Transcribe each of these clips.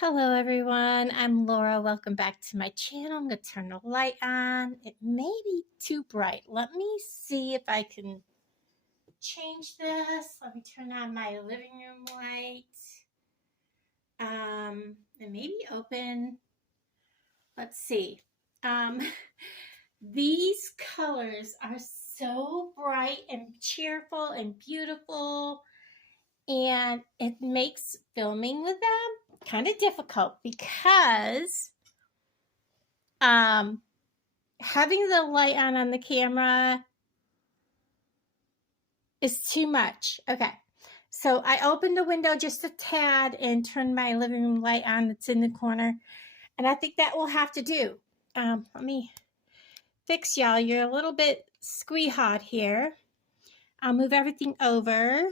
Hello everyone, I'm Laura. Welcome back to my channel. I'm going to turn the light on. It may be too bright. Let me see if I can change this. Let me turn on my living room light. And maybe open. Let's see. Um, these colors are so bright and cheerful and beautiful, and it makes filming with them kind of difficult because having the light on the camera is too much. Okay, so I opened the window just a tad and turned my living room light on that's in the corner, and I think that will have to do. Let me fix y'all. You're a little bit squee hot here. I'll move everything over.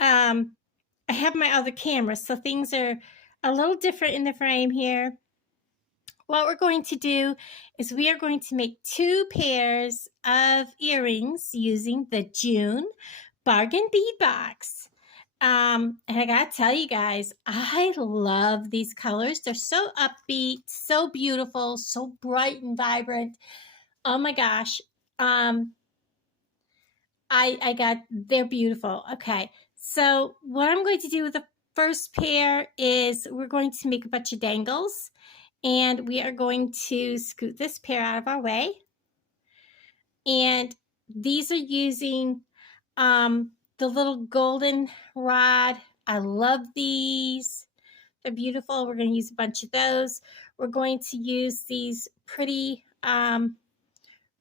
I have my other camera, so things are a little different in the frame here. What we're going to do is we are going to make 2 pairs of earrings using the June Bargain Bead Box. And I gotta tell you guys, I love these colors. They're so upbeat, so beautiful, so bright and vibrant. Oh my gosh. They're beautiful. Okay, so what I'm going to do with the first pair is we're going to make a bunch of dangles. And we are going to scoot this pair out of our way. And these are using the little golden rod. I love these. They're beautiful. We're going to use a bunch of those. We're going to use these pretty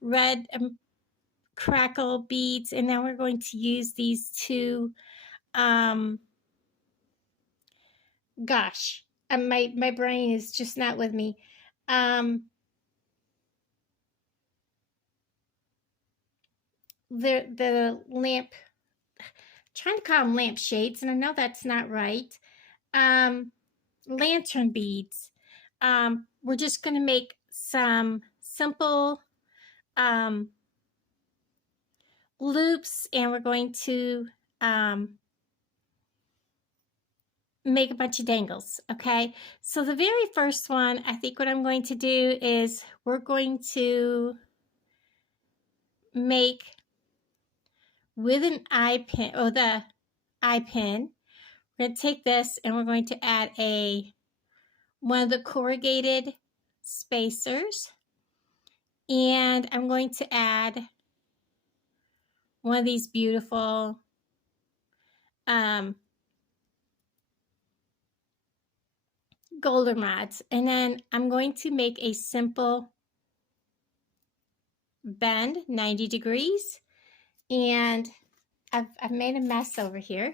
red crackle beads. And then we're going to use these 2, gosh, my brain is just not with me. The lamp, trying to call them lamp shades, and I know that's not right. Lantern beads. We're just going to make some simple loops, and we're going to make a bunch of dangles. Okay, so the very first one, I think what I'm going to do is we're going to make with an eye pin, or the eye pin. We're going to take this and we're going to add one of the corrugated spacers, and I'm going to add one of these beautiful goldenrods, and then I'm going to make a simple bend 90 degrees, and I've made a mess over here.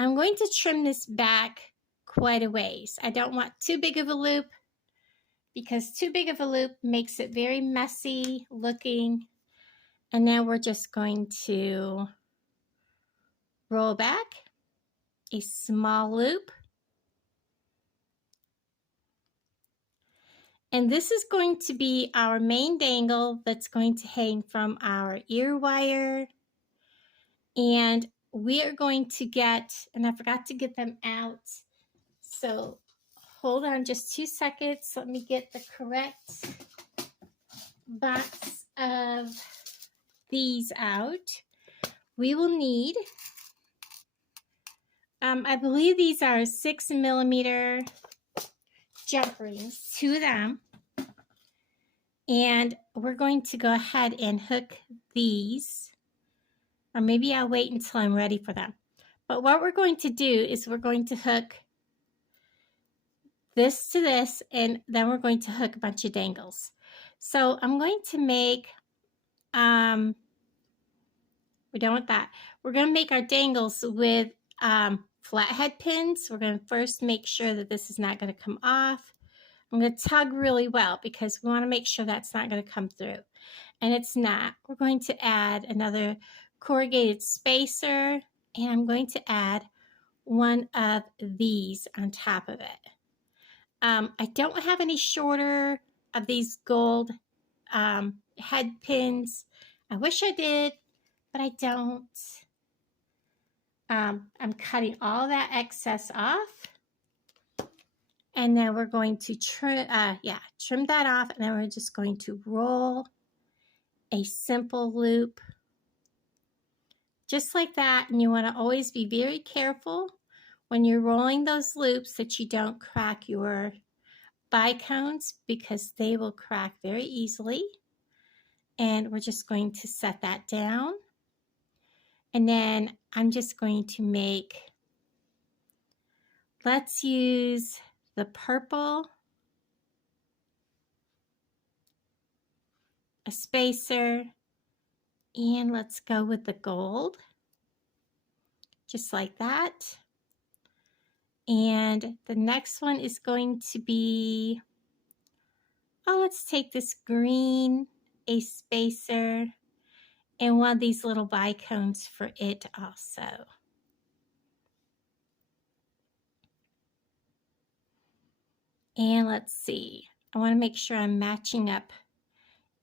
I'm going to trim this back quite a ways. I don't want too big of a loop, because too big of a loop makes it very messy looking. And now we're just going to roll back a small loop. And this is going to be our main dangle that's going to hang from our ear wire. And we are going to get, and I forgot to get them out, so hold on just 2 seconds. Let me get the correct box of these out. We will need, I believe these are 6mm jump rings, 2 of them. And we're going to go ahead and hook these, or maybe I'll wait until I'm ready for them. But what we're going to do is we're going to hook this to this, and then we're going to hook a bunch of dangles. So I'm going to make, we're done with that. We're going to make our dangles with flathead pins. We're going to first make sure that this is not going to come off. I'm going to tug really well because we want to make sure that's not going to come through. And it's not. We're going to add another corrugated spacer, and I'm going to add one of these on top of it. I don't have any shorter of these gold head pins. I wish I did, but I don't. I'm cutting all that excess off. And then we're going to trim that off, and then we're just going to roll a simple loop just like that. And you want to always be very careful when you're rolling those loops that you don't crack your bicones, because they will crack very easily. And we're just going to set that down. And then I'm just going to make, let's use the purple, a spacer, and let's go with the gold, just like that. And the next one is going to be, oh, let's take this green, a spacer, and one of these little bicones for it also. And let's see, I want to make sure I'm matching up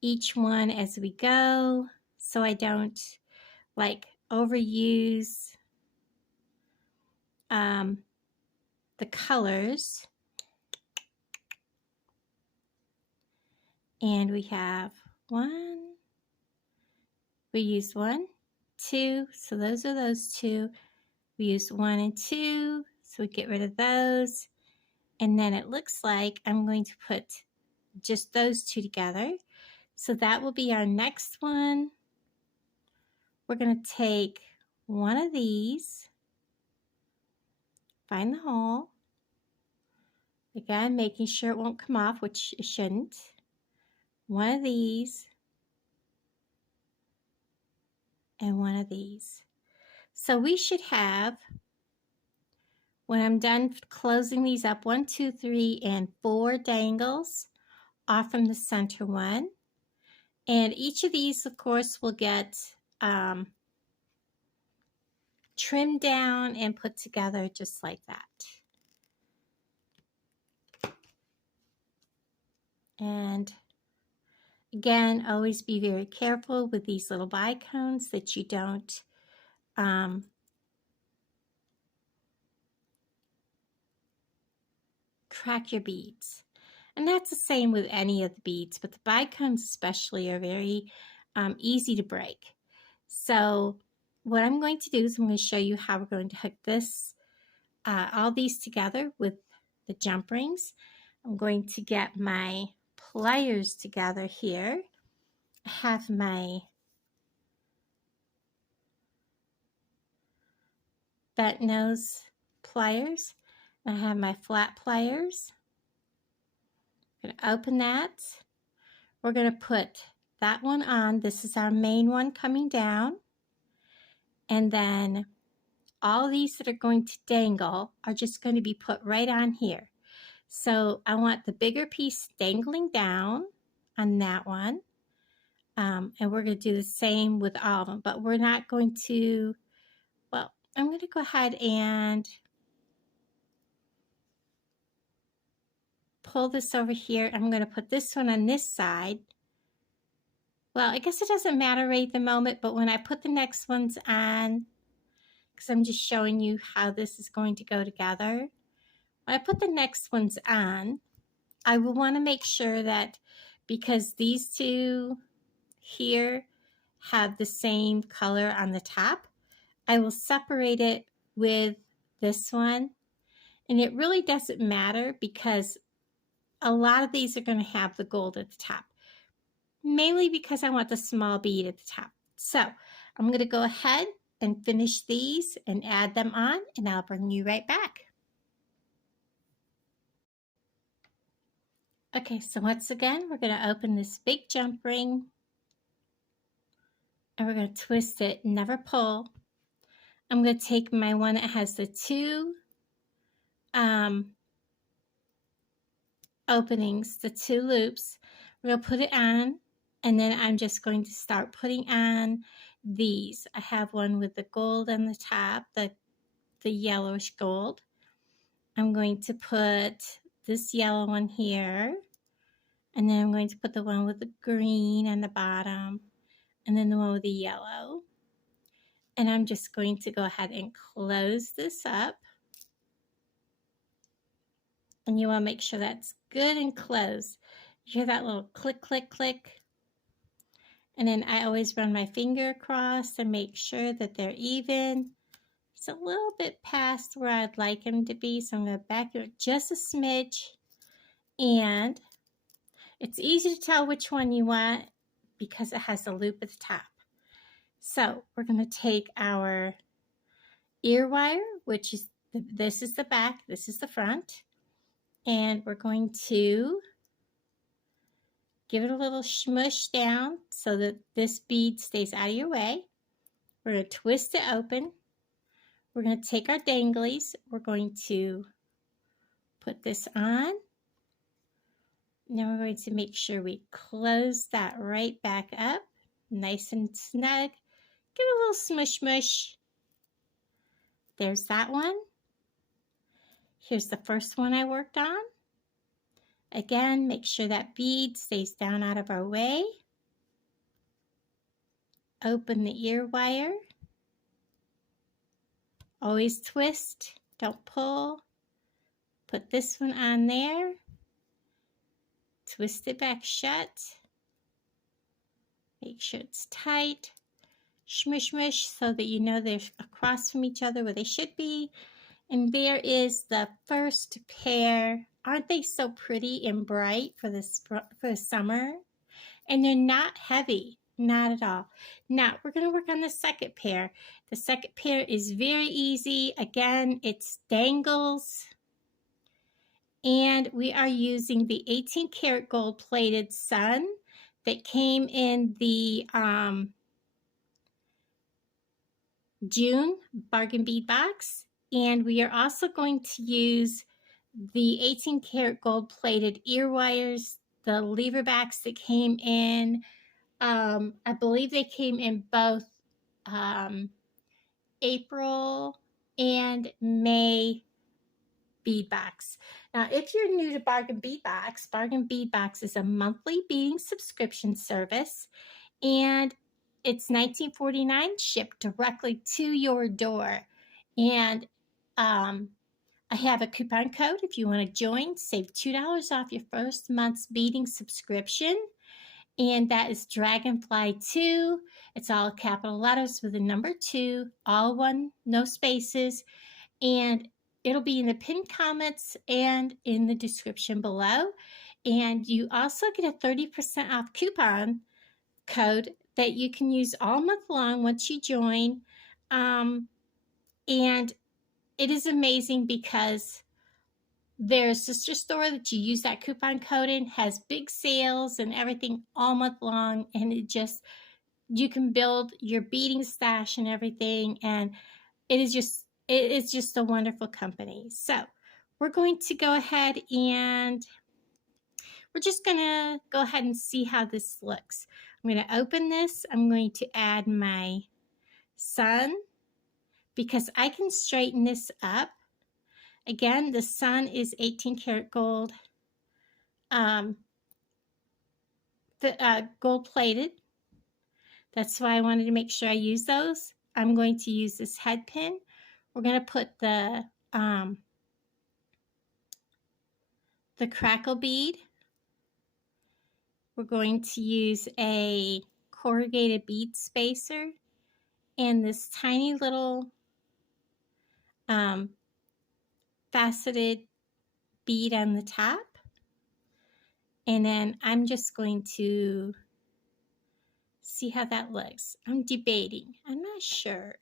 each one as we go, so I don't like overuse the colors. And we have we used 1, 2, so those are those two. We used 1 and 2, so we get rid of those. And then it looks like I'm going to put just those two together. So that will be our next one. We're going to take one of these, find the hole. Again, making sure it won't come off, which it shouldn't. One of these, and one of these. So we should have, when I'm done closing these up, 1, 2, 3, and 4 dangles off from the center one. And each of these, of course, will get trimmed down and put together just like that. And again, always be very careful with these little bicones that you don't crack your beads. And that's the same with any of the beads, but the bicones especially are very easy to break. So what I'm going to do is I'm going to show you how we're going to hook this, all these together with the jump rings. I'm going to get my pliers together here. I have my bent nose pliers. I have my flat pliers. I'm going to open that. We're going to put that one on. This is our main one coming down. And then all these that are going to dangle are just going to be put right on here. So I want the bigger piece dangling down on that one. And we're going to do the same with all of them. But we're not going to, well, I'm going to go ahead and pull this over here. I'm going to put this one on this side. Well, I guess it doesn't matter right at the moment, but when I put the next ones on, because I'm just showing you how this is going to go together. When I put the next ones on, I will want to make sure that, because these two here have the same color on the top, I will separate it with this one. And it really doesn't matter because a lot of these are going to have the gold at the top, mainly because I want the small bead at the top. So I'm going to go ahead and finish these and add them on, and I'll bring you right back. Okay, so once again, we're going to open this big jump ring, and we're going to twist it, never pull. I'm going to take my one that has the two openings, the two loops. We're going to put it on, and then I'm just going to start putting on these. I have one with the gold on the top, the yellowish gold. I'm going to put this yellow one here, and then I'm going to put the one with the green on the bottom, and then the one with the yellow. And I'm just going to go ahead and close this up and you want to make sure that's good and closed. You hear that little click, click, click? And then I always run my finger across and make sure that they're even. It's a little bit past where I'd like them to be, so I'm going to back it just a smidge. And it's easy to tell which one you want because it has a loop at the top. So we're going to take our ear wire, which is, this is the back, this is the front. And we're going to give it a little smush down so that this bead stays out of your way. We're going to twist it open. We're going to take our danglies. We're going to put this on. Now we're going to make sure we close that right back up, nice and snug. Give it a little smush smush. There's that one. Here's the first one I worked on. Again, make sure that bead stays down out of our way. Open the ear wire. Always twist, don't pull. Put this one on there. Twist it back shut. Make sure it's tight. Smush, smush, so that you know they're across from each other where they should be. And there is the first pair. Aren't they so pretty and bright for the summer? And they're not heavy, not at all. Now, we're going to work on the second pair. The second pair is very easy. Again, it's dangles. And we are using the 18 karat gold plated sun that came in the June Bargain Bead Box. And we are also going to use the 18 karat gold plated ear wires, the lever backs that came in. I believe they came in both April and May bead box. Now, if you're new to Bargain Bead Box is a monthly beading subscription service, and it's $19.49 shipped directly to your door. And I have a coupon code if you want to join. Save $2 off your first month's beading subscription. And that is Dragonfly2. It's all capital letters with the number 2, all one, no spaces. And it'll be in the pinned comments and in the description below. And you also get a 30% off coupon code that you can use all month long once you join. And it is amazing because their sister store that you use that coupon code in has big sales and everything all month long. And you can build your beading stash and everything. And it's just a wonderful company. So we're going to go ahead and we're just going to go ahead and see how this looks. I'm going to open this. I'm going to add my sun because I can straighten this up. Again, the sun is 18 karat gold, gold plated. That's why I wanted to make sure I use those. I'm going to use this head pin. We're going to put the crackle bead. We're going to use a corrugated bead spacer and this tiny little faceted bead on the top. And then I'm just going to see how that looks. I'm debating. I'm not sure.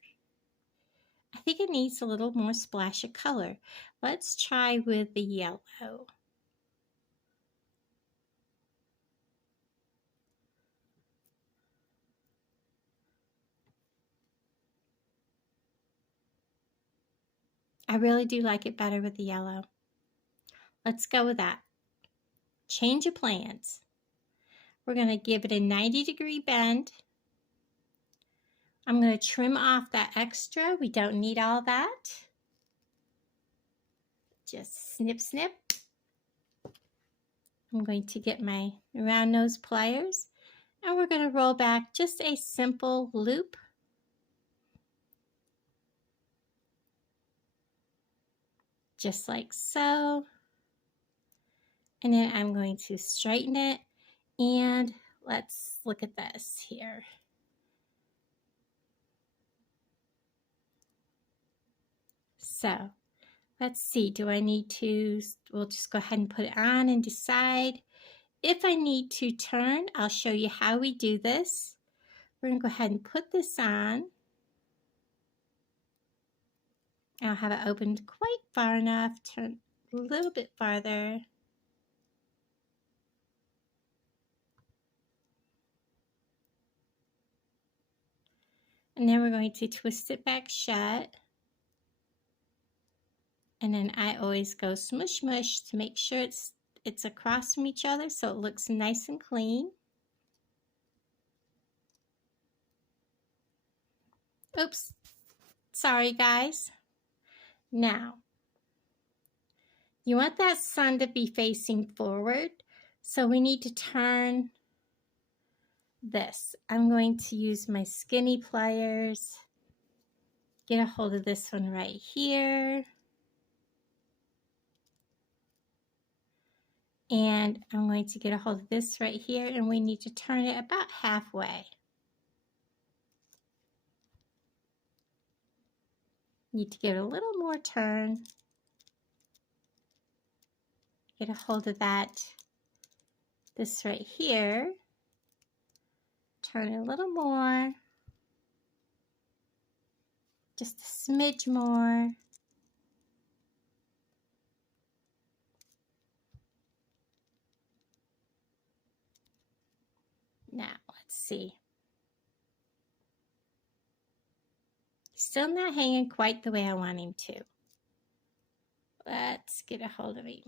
I think it needs a little more splash of color. Let's try with the yellow. I really do like it better with the yellow. Let's go with that. Change of plans. We're going to give it a 90-degree bend. I'm going to trim off that extra. We don't need all that. Just snip, snip. I'm going to get my round nose pliers and we're going to roll back just a simple loop. Just like so. And then I'm going to straighten it, and let's look at this here. So let's see, do I need to, we'll just go ahead and put it on and decide. If I need to turn, I'll show you how we do this. We're going to go ahead and put this on. I'll have it opened quite far enough, turn a little bit farther. And then we're going to twist it back shut. And then I always go smush smush to make sure it's across from each other so it looks nice and clean. Oops, sorry guys. Now, you want that sun to be facing forward, so we need to turn this. I'm going to use my skinny pliers, get a hold of this one right here, and I'm going to get a hold of this right here, and we need to turn it about halfway. Need to give it a little more turn. Get a hold of that, this right here. Turn it a little more. Just a smidge more. Now, let's see. Still not hanging quite the way I want him to. Let's get a hold of him.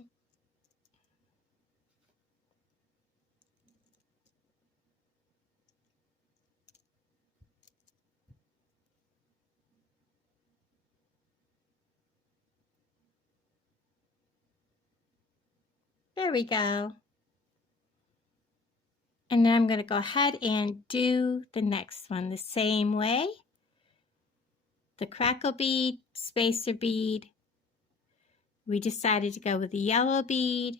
There we go. And then I'm going to go ahead and do the next one the same way. The crackle bead, spacer bead. We decided to go with the yellow bead.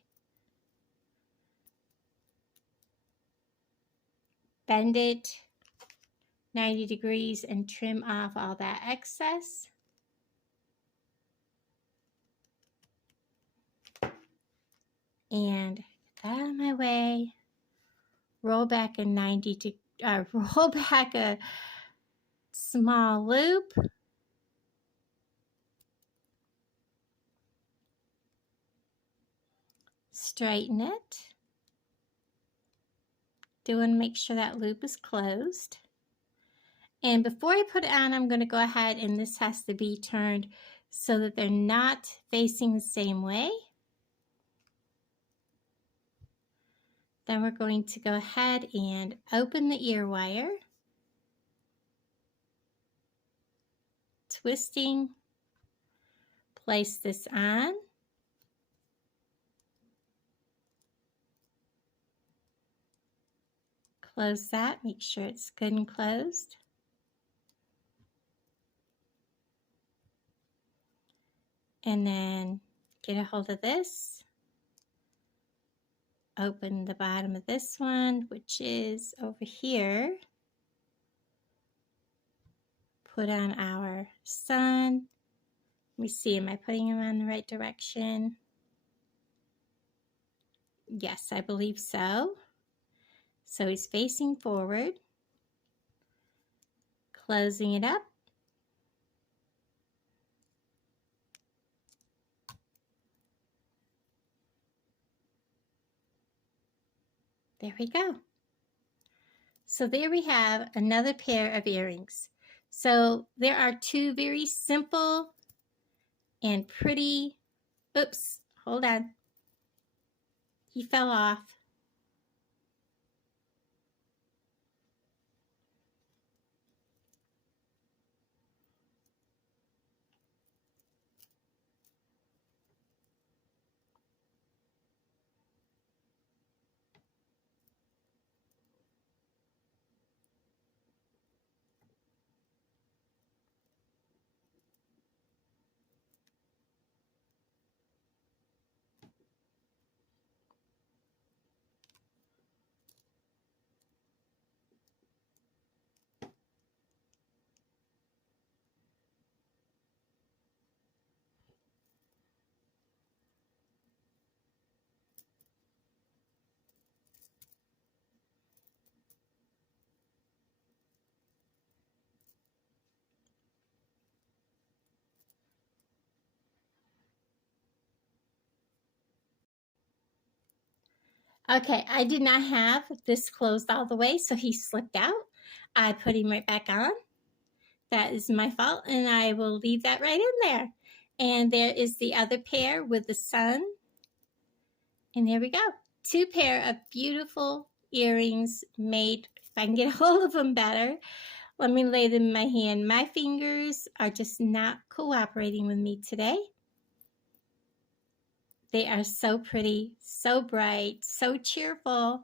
Bend it 90 degrees and trim off all that excess. And get that out of my way. Roll back a roll back a small loop. Straighten it. Do want to make sure that loop is closed. And before I put it on, I'm going to go ahead, and this has to be turned so that they're not facing the same way. Then we're going to go ahead and open the ear wire, twisting, place this on. Close that, make sure it's good and closed. And then get a hold of this. Open the bottom of this one, which is over here. Put on our sun. Let me see, am I putting him on the right direction? Yes, I believe so. So he's facing forward. Closing it up. There we go. So there we have another pair of earrings. So there are two very simple and pretty, oops, hold on. He fell off. Okay, I did not have this closed all the way, so he slipped out. I put him right back on. That is my fault, and I will leave that right in there. And there is the other pair with the sun. And there we go. 2 pair of beautiful earrings made, if I can get a hold of them better. Let me lay them in my hand. My fingers are just not cooperating with me today. They are so pretty, so bright, so cheerful,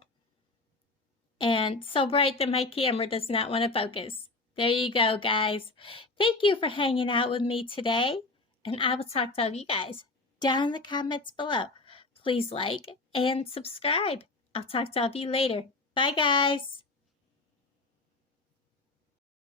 and so bright that my camera does not want to focus. There you go, guys. Thank you for hanging out with me today, and I will talk to all of you guys down in the comments below. Please like and subscribe. I'll talk to all of you later. Bye, guys.